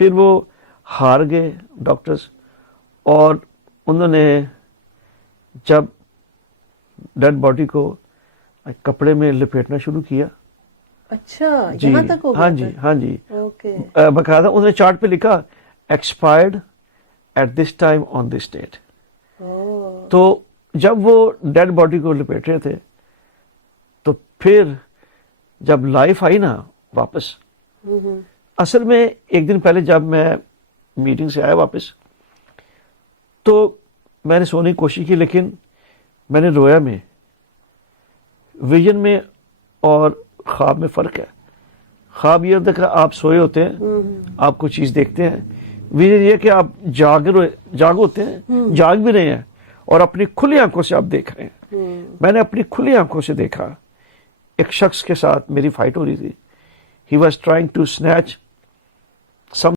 پھر وہ ہار گئے ڈاکٹرز، اور انہوں نے جب ڈیڈ باڈی کو کپڑے میں لپیٹنا شروع کیا. اچھا یہاں تک ہو گیا؟ ہاں جی ہاں جی، اوکے. باقاعدہ انہوں نے چارٹ پہ لکھا expired at this time on this date. تو جب وہ ڈیڈ باڈی کو لپیٹ رہے تھے تو پھر جب لائف آئی نا واپس، اصل میں ایک دن پہلے جب میں میٹنگ سے آیا واپس تو میں نے سونے کی کوشش کی، لیکن میں نے رویا میں. ویژن میں اور خواب میں فرق ہے. خواب یہ ہوتا ہے کہ آپ سوئے ہوتے ہیں، آپ کوئی چیز دیکھتے ہیں. ویژن یہ کہ آپ جاگ ہوتے ہیں، جاگ بھی رہے ہیں اور اپنی کھلی آنکھوں سے آپ دیکھ رہے ہیں. میں نے اپنی کھلی آنکھوں سے دیکھا ایک شخص کے ساتھ میری فائٹ ہو رہی تھی. He was trying to snatch